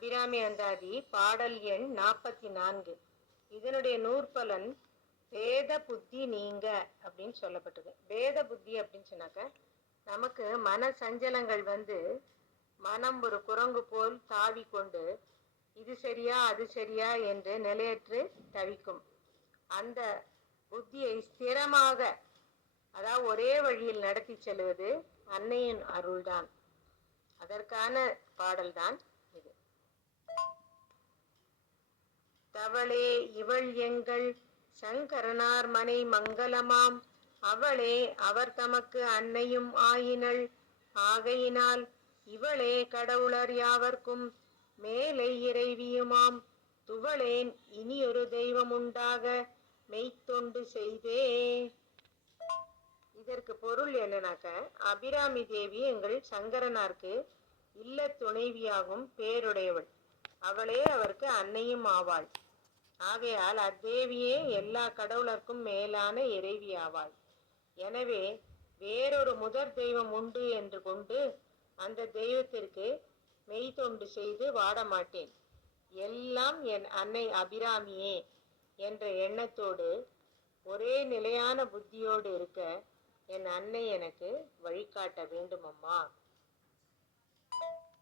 அபிராமி அந்தாதி பாடல் எண் 44. இதனுடைய நூற்பலன் பேத புத்தி நீங்க அப்படின்னு சொல்லப்பட்டது. பேத புத்தி அப்படின்னு சொன்னாக்க நமக்கு மன சஞ்சலங்கள் மனம் ஒரு குரங்கு போல் தாவி கொண்டு இது சரியா அது சரியா என்று நிலையற்று தவிக்கும். அந்த புத்தியை ஸ்திரமாக, அதாவது ஒரே வழியில் நடத்தி செல்வது அன்னையின் அருள்தான். அதற்கான பாடல்தான் இது. தவளே இவள் எங்கள் சங்கரனார் மனை மங்களமாம், அவளே அவர் தமக்கு அன்னையும் ஆயினள். ஆகையினால் இவளே கடவுளர் யாவர்க்கும் மேலை இறைவியுமாம். துவளேன் இனியொரு தெய்வம் உண்டாக மெய்த்தொண்டு செய்தே. இதற்கு பொருள் என்னன்னாக்க, அபிராமி தேவி எங்கள் சங்கரனாருக்கு இல்ல துணைவியாகும் பேருடையவள். அவளே அவருக்கு அன்னையும் ஆவாள். ஆகையால் அத்தேவியே எல்லா கடவுளர்க்கும் மேலான இறைவி ஆவாள். எனவே வேறொரு முதற் தெய்வம் உண்டு என்று கொண்டு அந்த தெய்வத்திற்கு மெய் தொண்டு செய்து வாடமாட்டேன். எல்லாம் என் அன்னை அபிராமியே என்ற எண்ணத்தோடு ஒரே நிலையான புத்தியோடு இருக்க என் அன்னை எனக்கு வழிகாட்ட வேண்டும் அம்மா.